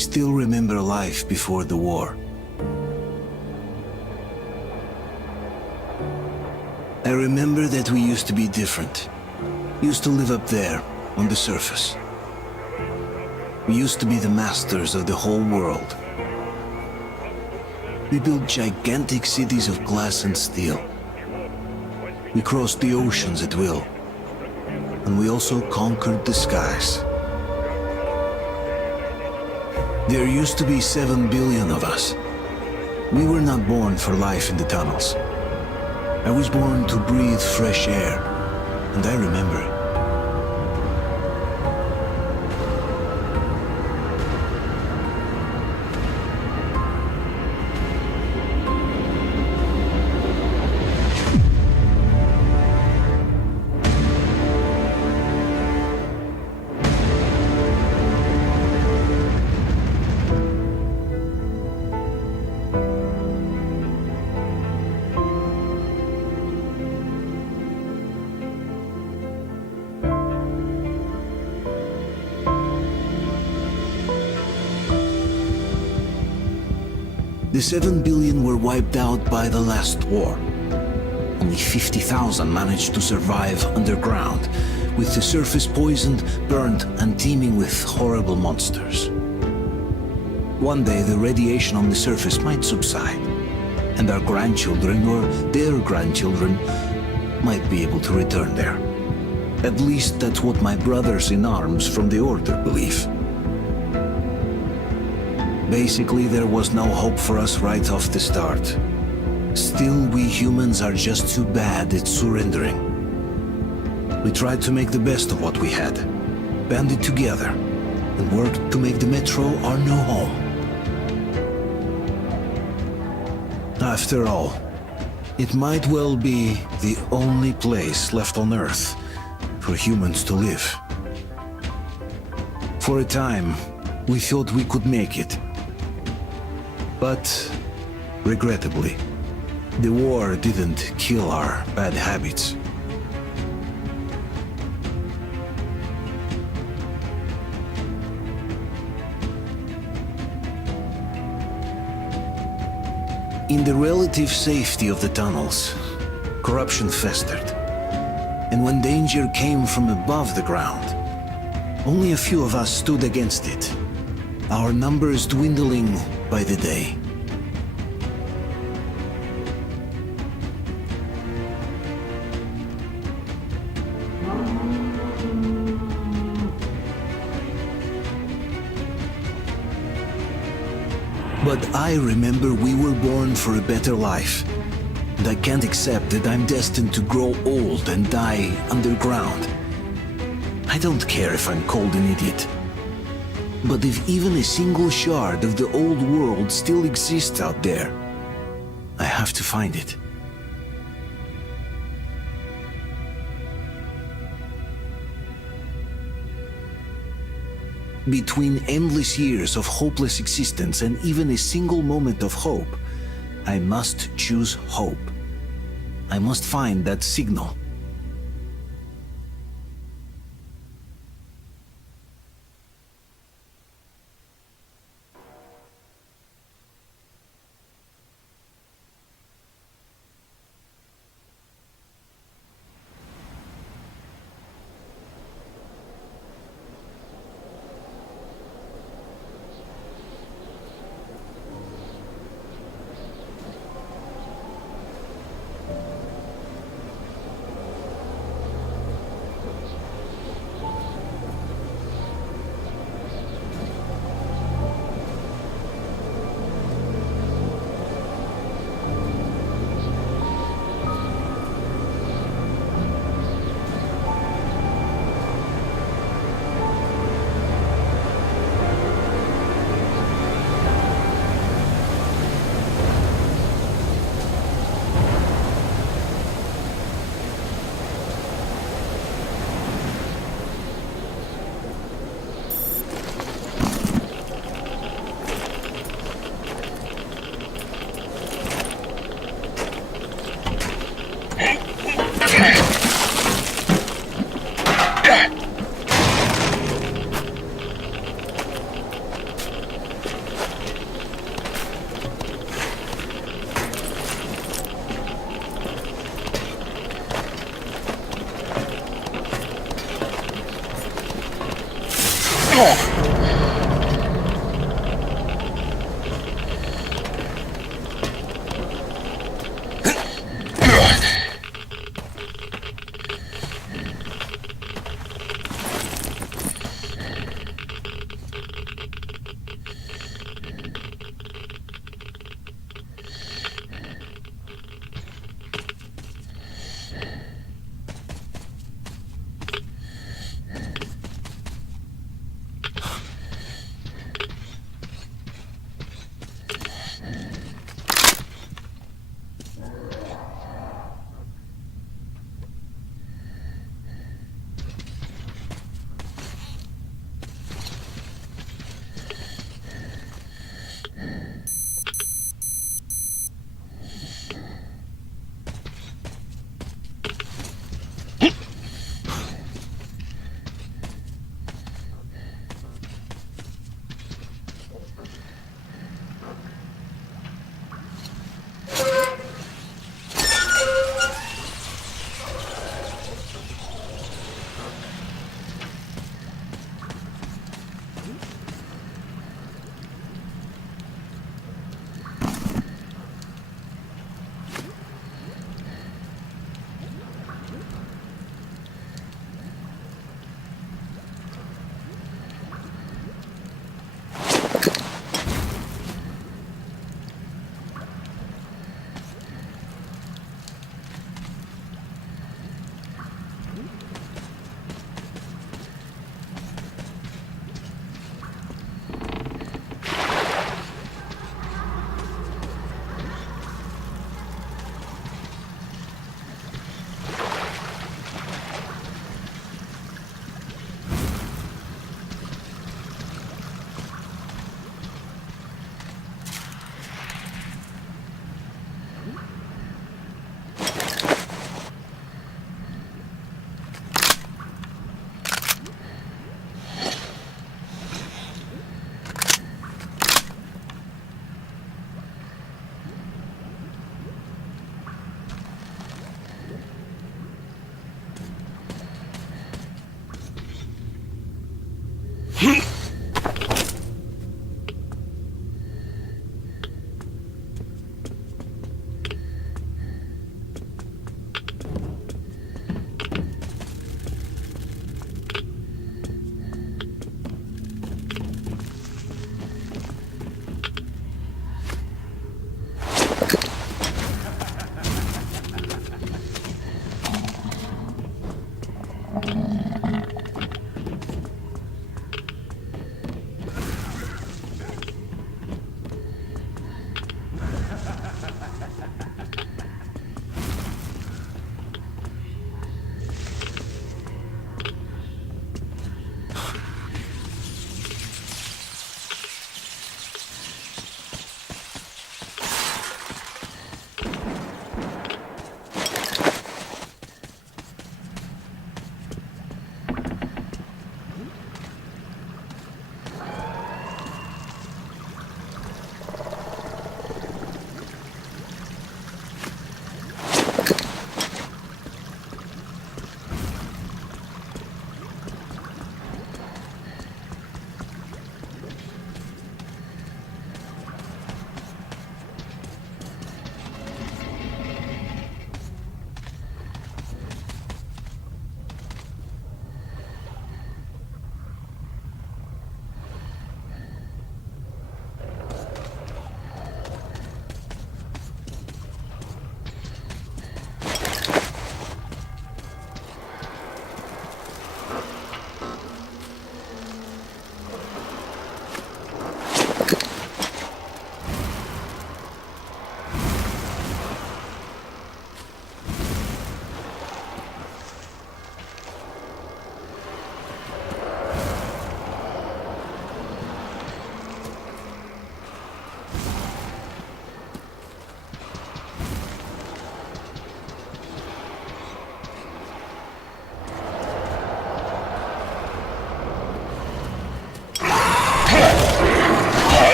still remember life before the war. I remember that we used to be different. Used to live up there, on the surface. We used to be the masters of the whole world. We built gigantic cities of glass and steel. We crossed the oceans at will. And we also conquered the skies. There used to be 7 billion of us. We were not born for life in the tunnels. I was born to breathe fresh air, and I remember it. The 7 billion were wiped out by the last war. Only 50,000 managed to survive underground, with the surface poisoned, burnt, and teeming with horrible monsters. One day the radiation on the surface might subside, and our grandchildren or their grandchildren might be able to return there. At least that's what my brothers in arms from the Order believe. Basically, there was no hope for us right off the start. Still, we humans are just too bad at surrendering. We tried to make the best of what we had, banded together, and worked to make the Metro our new home. After all, it might well be the only place left on Earth for humans to live. For a time, we thought we could make it. But, regrettably, the war didn't kill our bad habits. In the relative safety of the tunnels, corruption festered. And when danger came from above the ground, only a few of us stood against it, our numbers dwindling by the day. But I remember we were born for a better life, and I can't accept that I'm destined to grow old and die underground. I don't care if I'm called an idiot. But if even a single shard of the old world still exists out there, I have to find it. Between endless years of hopeless existence and even a single moment of hope, I must choose hope. I must find that signal.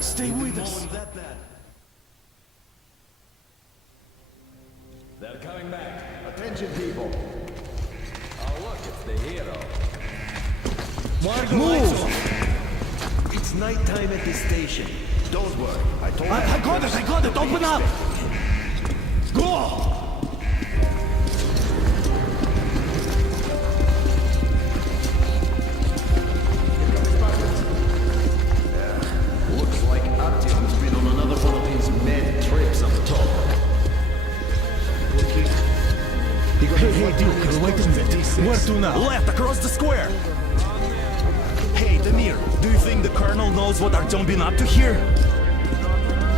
Stay with us. They're coming back. Attention, people. Oh, look, it's the hero. Why are the lights off? It's nighttime at this station. Don't worry. I told you. I got it. Open up. Go! Looks like Artyom's been on another one of his mad trips up top. Hey, Duke, wait a minute. Where to now? Left, across the square! Hey, Damir, do you think the Colonel knows what Artyom been up to here?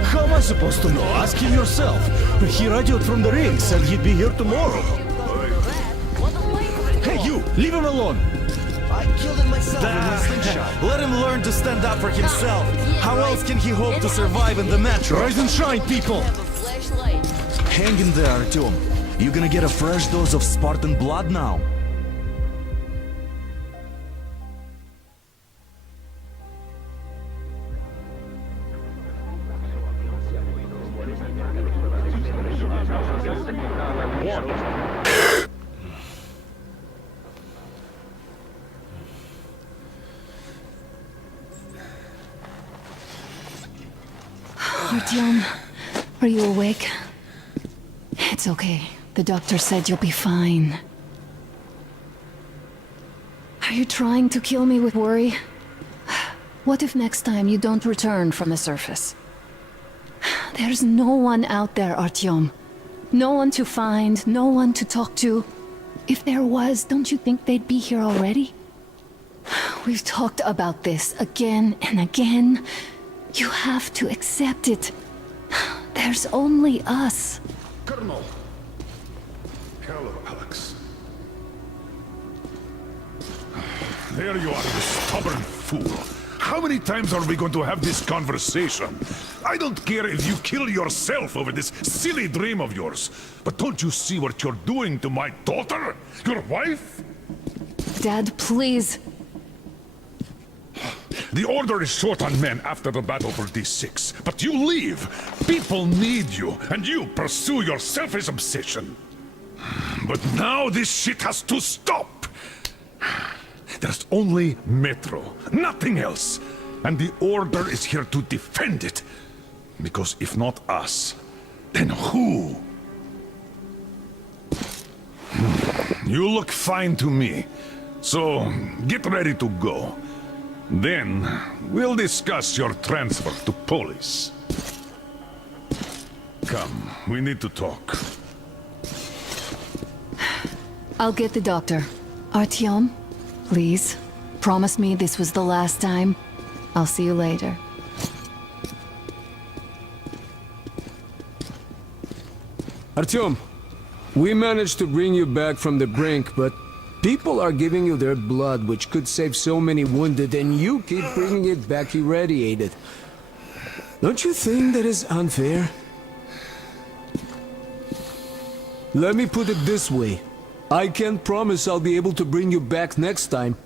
How am I supposed to know? Ask him yourself. He radioed from the ring, said he'd be here tomorrow. Hey, you! Leave him alone! I killed him myself with my slingshot. Let him learn to stand up for himself. How else can he hope to survive in the metro? Rise and shine, people! Hang in there, Artyom. You gonna get a fresh dose of Spartan blood now? Artyom, are you awake? It's okay. The doctor said you'll be fine. Are you trying to kill me with worry? What if next time you don't return from the surface? There's no one out there, Artyom. No one to find, no one to talk to. If there was, don't you think they'd be here already? We've talked about this again and again. You have to accept it. There's only us. Colonel! Hello, Alex. There you are, you stubborn fool. How many times are we going to have this conversation? I don't care if you kill yourself over this silly dream of yours. But don't you see what you're doing to my daughter? Your wife? Dad, please. The Order is short on men after the battle for D6. But you leave. People need you, and you pursue your selfish obsession. But now this shit has to stop. There's only Metro, nothing else. And the Order is here to defend it. Because if not us, then who? You look fine to me. So, get ready to go. Then, we'll discuss your transfer to Polis. Come, we need to talk. I'll get the doctor. Artyom, please, promise me this was the last time. I'll see you later. Artyom, we managed to bring you back from the brink, but people are giving you their blood, which could save so many wounded, and you keep bringing it back irradiated. Don't you think that is unfair? Let me put it this way. I can't promise I'll be able to bring you back next time.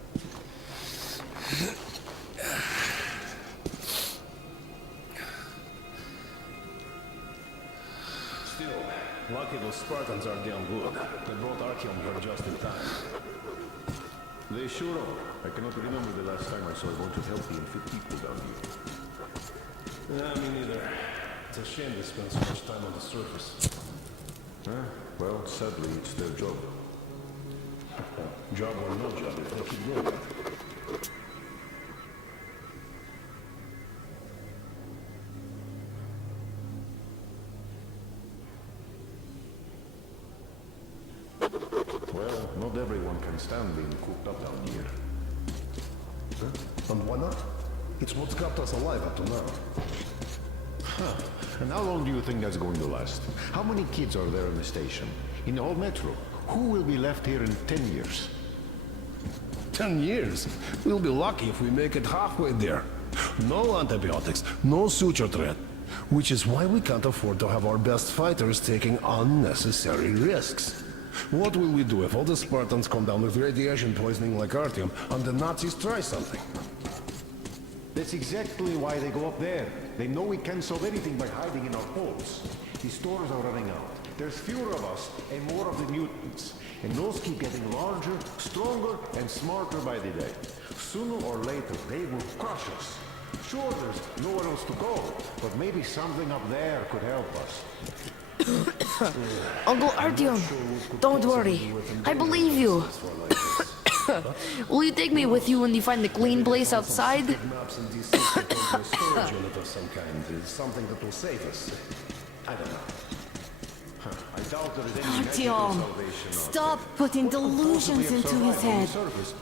Still, lucky those Spartans are damn good. They brought Artyom here just in time. They sure are. I cannot remember the last time I saw a bunch of healthy and fit people down here. Me neither. It's a shame they spend so much time on the surface. Well, sadly, it's their job. Job or no job, if they keep doing it. Well, not everyone can stand being cooped up down here. And why not? It's what's kept us alive up to now. And how long do you think that's going to last? How many kids are there in the station? In the whole metro? Who will be left here in 10 years? 10 years? We'll be lucky if we make it halfway there. No antibiotics, no suture thread. Which is why we can't afford to have our best fighters taking unnecessary risks. What will we do if all the Spartans come down with radiation poisoning like Artyom and the Nazis try something? That's exactly why they go up there. They know we can't solve anything by hiding in our holes. The stores are running out. There's fewer of us and more of the mutants. And those keep getting larger, stronger, and smarter by the day. Sooner or later, they will crush us. Sure, there's nowhere else to go, but maybe something up there could help us. Uncle Artyom, don't worry. I believe you. Will you take me with you when you find the clean place outside? Maps and these storage unit of some kind is something that will save us. I don't know. I doubt there is any magical Artyom, salvation. stop putting delusions into his head.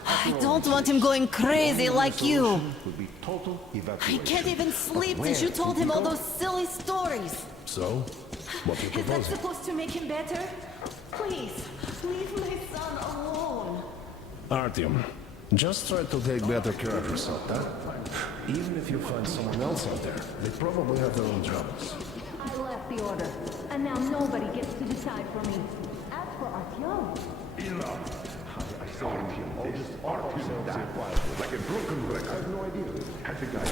I don't want him going crazy like you. Would be total I evacuation. can't even sleep since you told him all those silly stories. So, what do you Is that propose? supposed to make him better? Please, leave my son alone. Artyom, just try to take better care of yourself, huh? Even if you find someone else out there, they probably have their own troubles. I left the order, and now nobody gets to decide for me. As for Artyom, Like a broken record. I have no idea. Had the guy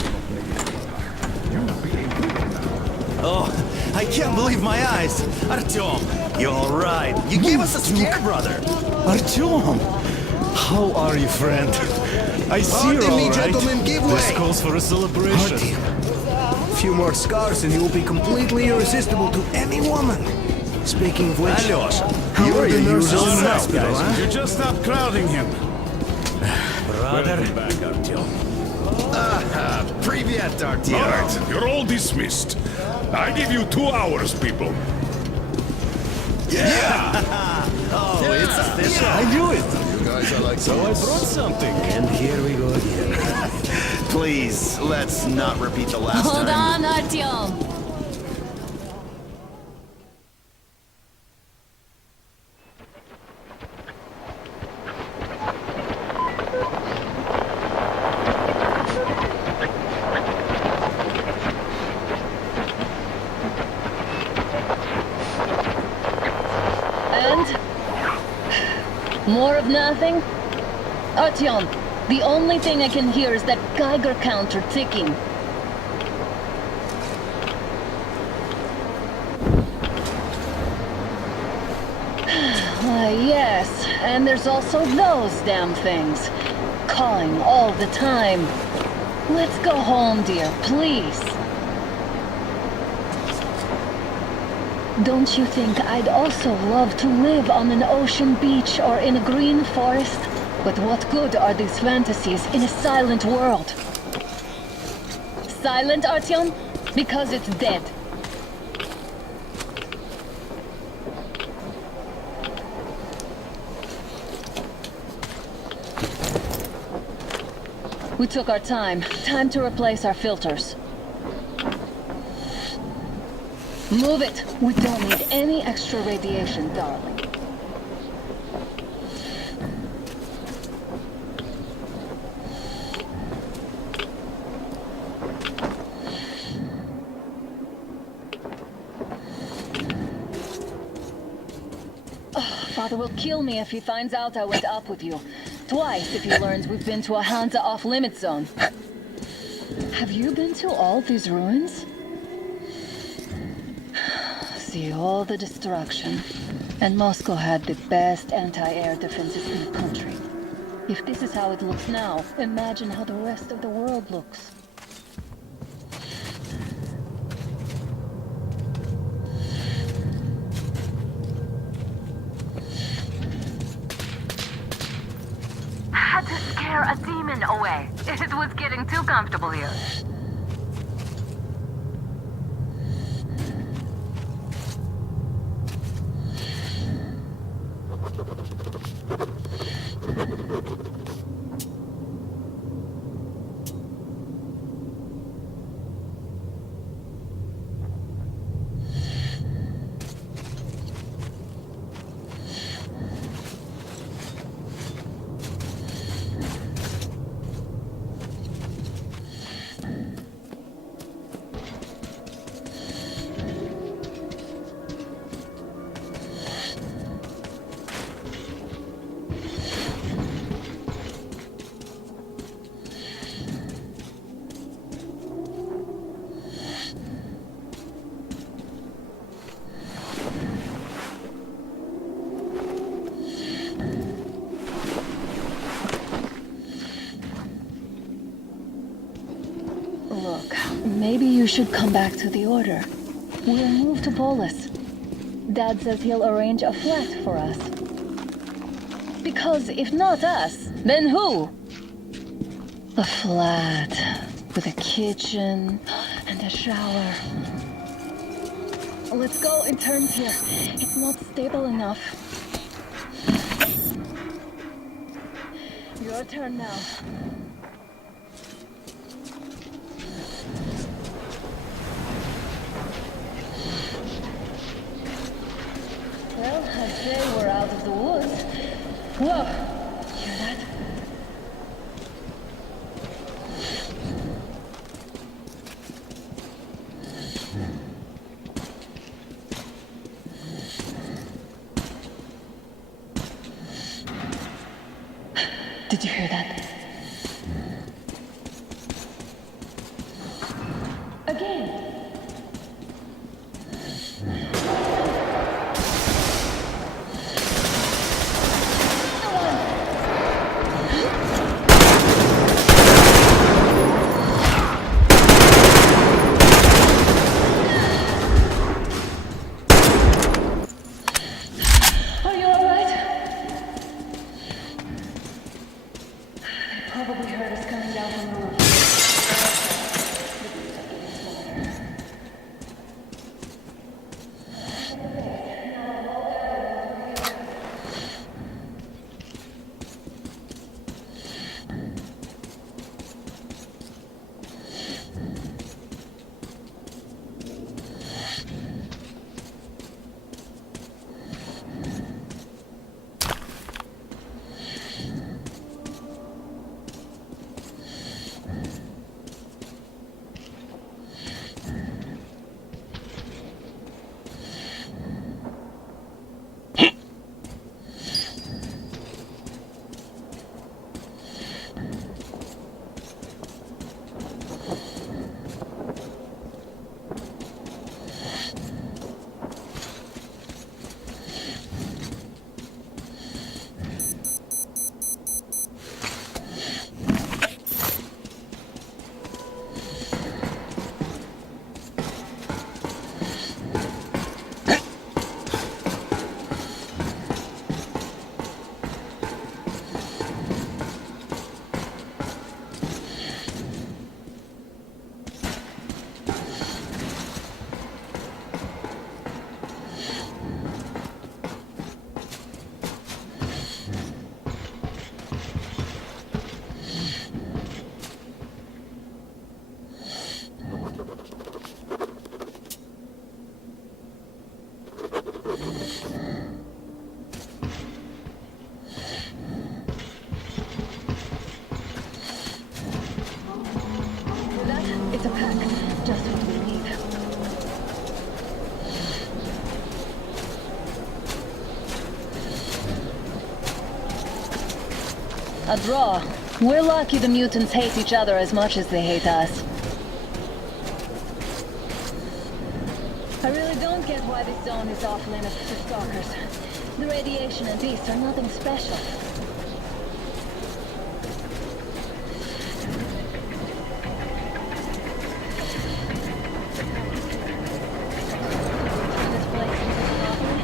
Oh, I can't believe my eyes! Artyom, you're alright. You gave us a scare, brother. Artyom! How are you, friend? I see you're all right. Gentlemen, give way. This calls for a celebration. A few more scars and he will be completely irresistible to any woman. Speaking of which, Alyosha, how are the nurses in the All right, hospital, guys, huh? you just stop crowding him. brother. Back, Artyom. Привет, Artyom. All right, you're all dismissed. I give you 2 hours, people. Oh, it's official. I knew it. You guys are like So I brought something. And here we go again. Please, let's not repeat the last hold time. on, Artyom. More of nothing? Artyom, the only thing I can hear is that Geiger counter ticking. Why, yes, and there's also those damn things. Calling all the time. Let's go home, dear, please. Don't you think I'd also love to live on an ocean beach or in a green forest? But what good are these fantasies in a silent world? Silent, Artyom? Because it's dead. We took our time. Time to replace our filters. Move it. We don't need any extra radiation, darling. Father will kill me if he finds out I went up with you. Twice if he learns we've been to a Hansa off-limit zone. Have you been to all these ruins? See all the destruction. And Moscow had the best anti-air defenses in the country. If this is how it looks now, imagine how the rest of the world looks. Had to scare a demon away. It was getting too comfortable here. Look, maybe you should come back to the Order. We'll move to Polis. Dad says he'll arrange a flat for us. Because if not us, then who? A flat with a kitchen and a shower. Let's go in turns here. It's not stable enough. Your turn now. Well, I'd say we're out of the woods. Whoa! Hear that? Did you hear that? Again. A draw. We're lucky the mutants hate each other as much as they hate us. I really don't get why this zone is off limits to stalkers. The radiation and beasts are nothing special. This place into the monopoly.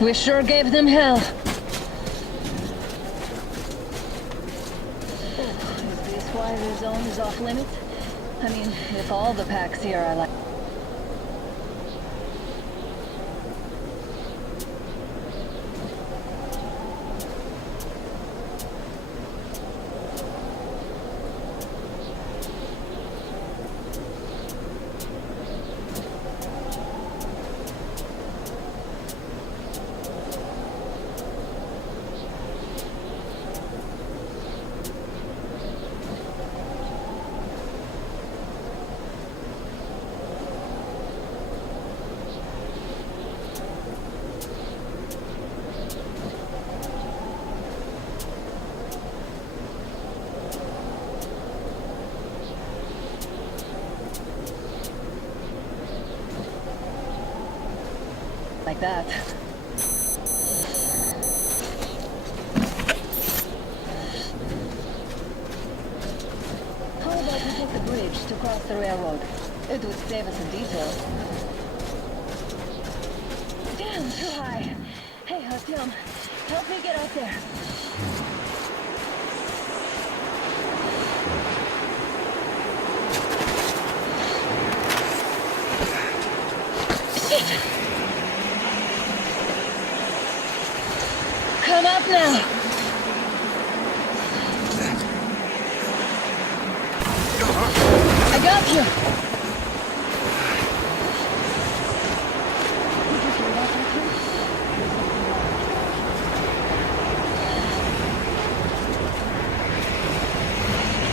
We sure gave them hell. Is this why the zone is off limits? I mean, if all the packs here are like... like that. How about we take the bridge to cross the railroad? It would save us a detour. Damn, too high. Hey, Artyom, help me get out there. Shit! Come up now. I got you.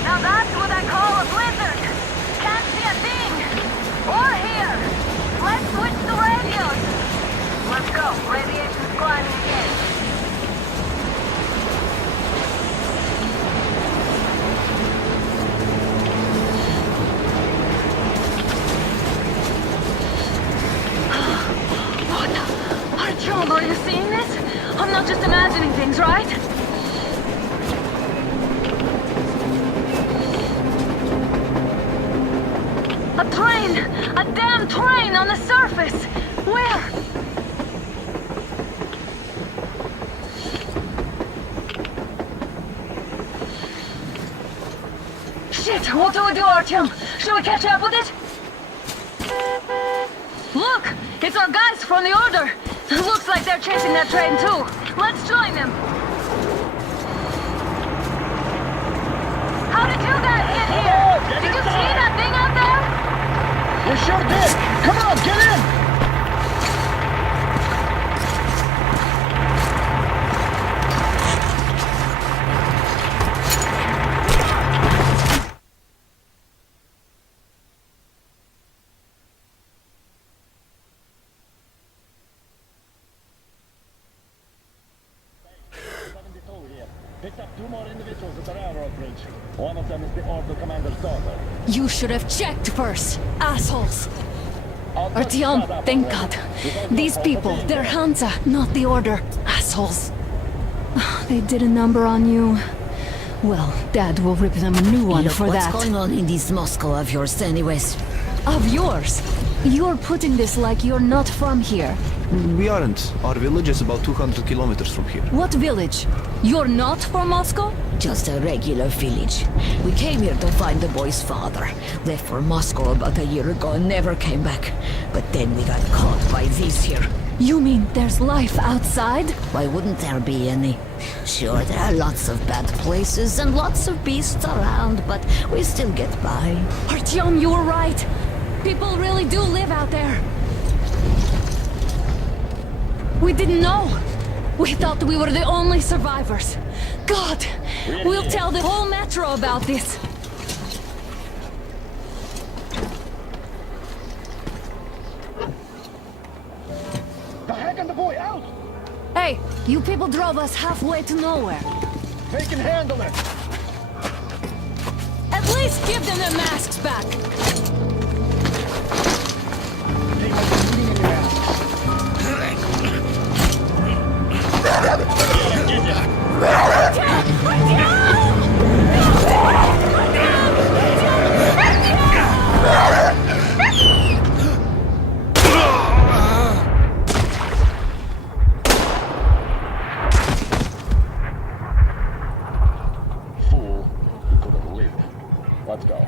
Now that's what I call a blizzard. Can't see a thing. Or hear. Let's switch to radios. Let's go. Radiation's climbing again. Artyom, are you seeing this? I'm not just imagining things, right? A train! A damn train on the surface! Where? Shit! What do we do, Artyom? Should we catch up with it? Look! It's our guys from the Order! Looks like they're chasing that train too. Let's join them. How did you guys get here? Did you see that thing out there? You sure did! Come on, get in! Picked up 2 more individuals at the railroad bridge. One of them is the Order commander's daughter. You should have checked first, assholes. Artyom, thank God. These people, they're Hansa, not the Order. Assholes. They did a number on you. Well, Dad will rip them a new one for that. What's going on in this Moscow of yours anyways? Of yours? You're putting this like you're not from here. We aren't. Our village is about 200 kilometers from here. What village? You're not from Moscow? Just a regular village. We came here to find the boy's father. Left for Moscow about a year ago and never came back. But then we got caught by these here. You mean there's life outside? Why wouldn't there be any? Sure, there are lots of bad places and lots of beasts around, but we still get by. Artyom, you were right. People really do live out there. We didn't know. We thought we were the only survivors. God, we'll tell the whole metro about this. The heck and the boy out! Hey, you people drove us halfway to nowhere. They can handle it! At least give them their masks back. They might be bleeding in your ass. Fool, you could have lived. Let's go.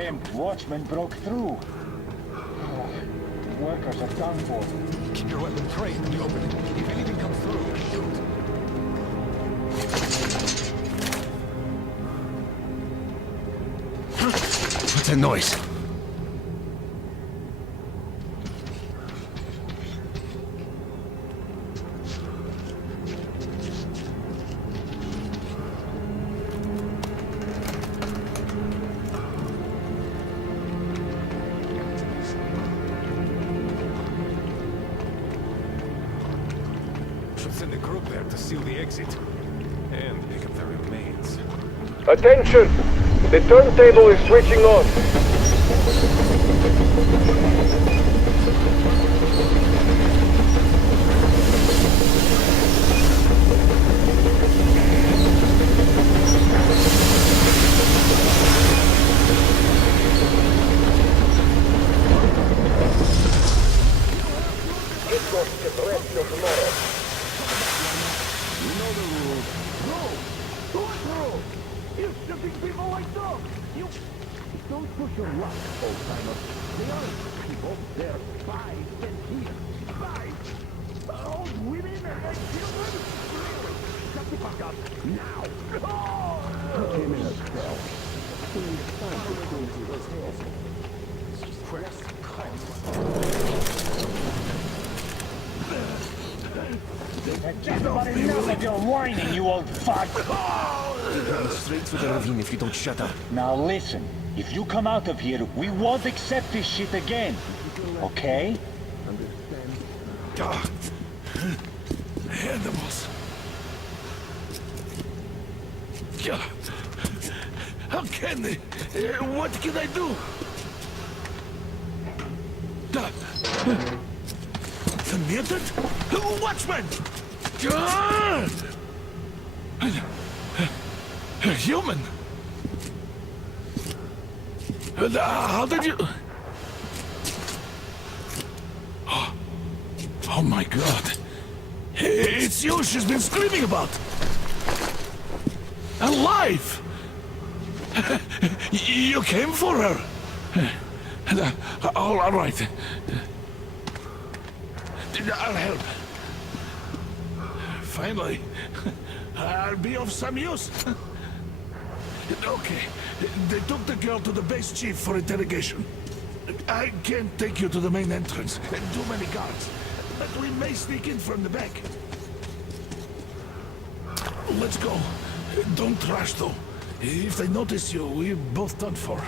Damn watchman broke through. Oh, workers are done for. Keep your weapon trained in the open. If anything comes through, shoot. What's that noise? Should send a group there to seal the exit. And pick up the remains. Attention! The turntable is switching on. Just about enough of your whining, you old fuck! Straight to the ravine if you don't shut up. Now listen, if you come out of here, we won't accept this shit again. Okay? God. Animals. God. How can they? What can I do? The mutant? Watchman! A human? How did you... Oh my God. It's you she's been screaming about. Alive! You came for her. All right. I'll help. Finally, I'll be of some use. Okay, they took the girl to the base chief for interrogation. I can't take you to the main entrance. Too many guards. But we may sneak in from the back. Let's go. Don't rush, though. If they notice you, we're both done for.